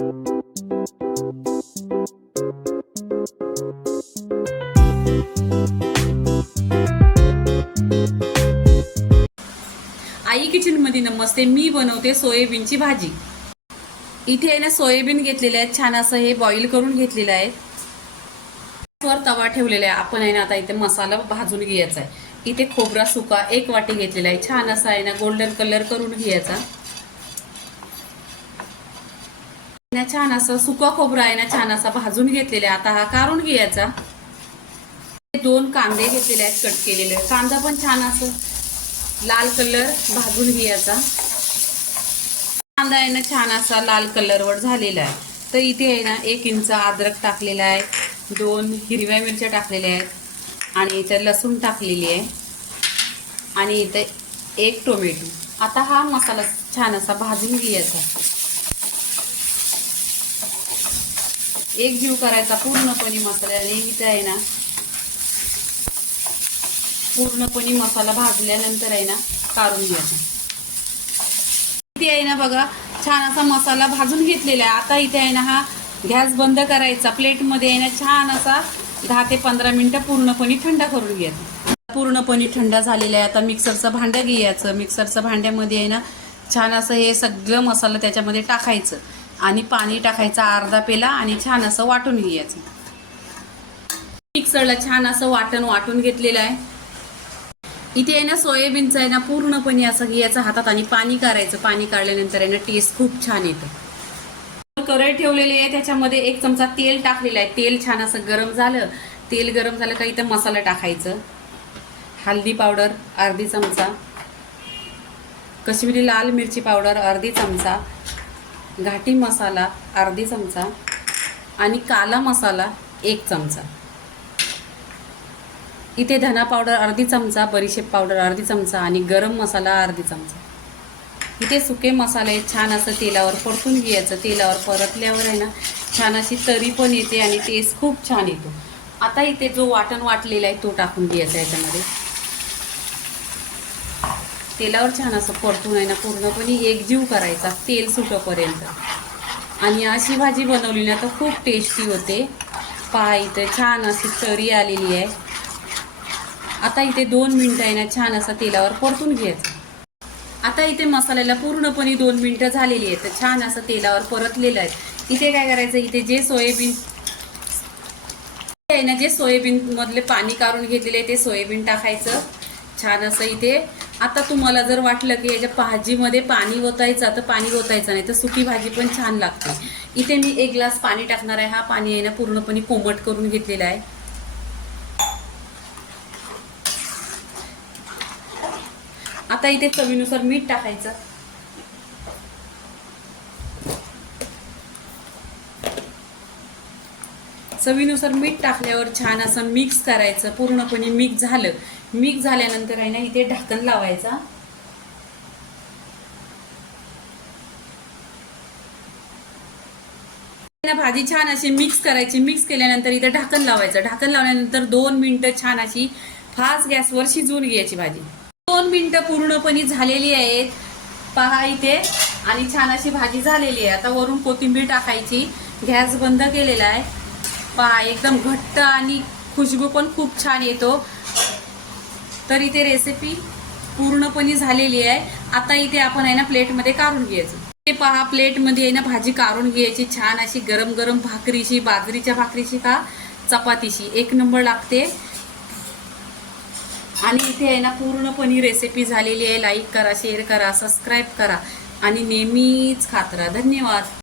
आई kitchen मध्ये नमस्ते. मी बनवते सोयाबीनची भाजी. इथे आहे ना सोयाबीन घेतलेले आहेत, छान असं हे बॉईल करून घेतलेलं आहे. वर तवा ठेवलेला आहे. आपण आहे ना आता इथे मसाला भाजून घ्यायचा आहे. इथे खोबरा सुका 1 वाटी घेतलेला आहे, छान असा आहे ना गोल्डन कलर करून घ्यायचा. छान असं सुका खोबरा आहे ना छान असा भाजून घेतलेला आहे. आता हा काढून घ्यायचा. 2 कांदे घेतलेले आहेत कट केलेले. कांदा पण छान असं लाल कलर भाजून घ्यायचा. कांदा आहे ना छान असा लाल कलरवर झालेला आहे. तर इथे आहे ना 1 इंच अद्रक टाकलेला आहे, 2 हिरव्या मिरच्या टाकलेल्या आहेत आणि इथे लसूण टाकलेली आहे आणि इथे 1 टोमॅटो. आता हा मसाला छान असा भाजून घ्यायचा. एक जीव करायचा पूर्णपणे मसाला. आणि इथे आहे ना पूर्णपणे मसाला भाजल्यानंतर आहे ना काढून घ्यायचा. इथे आहे ना बघा छान असा मसाला भाजून घेतलेला आहे. आता इथे आहे ना हा गॅस बंद करायचा. प्लेटमध्ये आहे ना छान असा 10 ते 15 मिनिटं पूर्णपणे थंड करून घ्यायचा. पूर्णपणे थंड झालेला आहे. आता मिक्सरचं भांडं घ्यायचं. मिक्सरच्या भांड्यामध्ये आहे ना छान असं हे सगळं मसाला त्याच्यामध्ये टाकायचं आणि पाणी टाकायचं अर्धा पेला आणि छान असं वाटून घ्यायचं. मिक्सरला छान असं वाटून घेतलेलं आहे. इथे आहे ना सोयाबीनचं आहे ना पूर्णपणे असं घ्यायचं हातात आणि पाणी काढायचं. पाणी काढल्यानंतर आहे ना टेस्ट खूप छान येतं. कढई ठेवलेली आहे, त्याच्यामध्ये 1 चमचा तेल टाकलेलं आहे. तेल छान असं गरम झालं. तेल गरम झालं का इथं मसाला टाकायचं. हळदी पावडर अर्धी चमचा, कश्मीरी लाल मिरची पावडर अर्धी चमचा, घाटी मसाला अर्धी चमचा आणि काला मसाला 1 चमचा. इथे धना पावडर अर्धी चमचा, बडीशेप पावडर अर्धी चमचा आणि गरम मसाला अर्धी चमचा. इथे सुके मसाले छान असं तेलावर परतून घ्यायचं. तेलावर परतल्यावर आहे ना छान अशी तरी पण येते आणि टेस्ट खूप छान येतो. आता इथे जो वाटण वाटलेला आहे तो टाकून घ्यायचा याच्यामध्ये. तेलावर छान असं परतून आहे ना पूर्णपणे एकजीव करायचा तेल सुटेपर्यंत. आणि अशी भाजी बनवली ना तर खूप टेस्टी होते. पहा इथे छान अशी तरी आलेली आहे. आता इथे 2 मिनिटं आहे ना छान असं तेलावर परतून घ्यायचं. आता इथे मसाल्याला पूर्णपणे 2 मिनिटं झालेली आहेत. तर छान असं तेलावर परतलेलं आहे. इथे काय करायचं, इथे जे सोयाबीन आहे ना जे सोयाबीन मधले पाणी काढून घेतलेले आहे ते सोयाबीन टाकायचं छान असं इथे. आता तुम्हाला जर वाटलं की याच्या भाजीमध्ये पाणी ओतायचं तर पाणी ओतायचं, नाही तर सुकी भाजी पण छान लागते. इथे मी 1 ग्लास पाणी टाकणार आहे. हा पाणी आहे ना पूर्णपणे कोमट करून घेतलेला आहे. आता इथे चवीनुसार मीठ टाकायचं. चवीनुसार मीठ टाकल्यावर छान असं मिक्स करायचं. पूर्णपणे मिक्स झालं. मिक्स झाल्यानंतर आहे ना इथे ढक्कन लावायचा. भाजी छान अशी मिक्स करायची. मिक्स केल्यानंतर इथे ढक्कन लावायचं. ढक्कन लावल्यानंतर 2 मिनिटं छान अशी फास्ट गॅसवर शिजवून घ्यायची भाजी. 2 मिनिटं पूर्णपणे झालेली आहेत पहा इथे. आणि छान अशी भाजी झालेली आहे. आता वरून कोथिंबीर टाकायची. गॅस बंद केलेला आहे. पहा एकदम घट्ट आणि खुशबू पण खूप छान येतो. तर इथे रेसिपी पूर्णपणे झालेली आहे. आता इथे आपण आहे ना प्लेटमध्ये काढून घ्यायचं. ते पहा प्लेटमध्ये आहे ना भाजी काढून घ्यायची. छान अशी गरम गरम भाकरीची, बाजरीच्या भाकरीची का चपातीची 1 नंबर लागते. आणि इथे आहे ना पूर्णपणे रेसिपी झालेली आहे. लाईक करा, शेअर करा, सबस्क्राईब करा आणि नेहमीच खात राहा. धन्यवाद.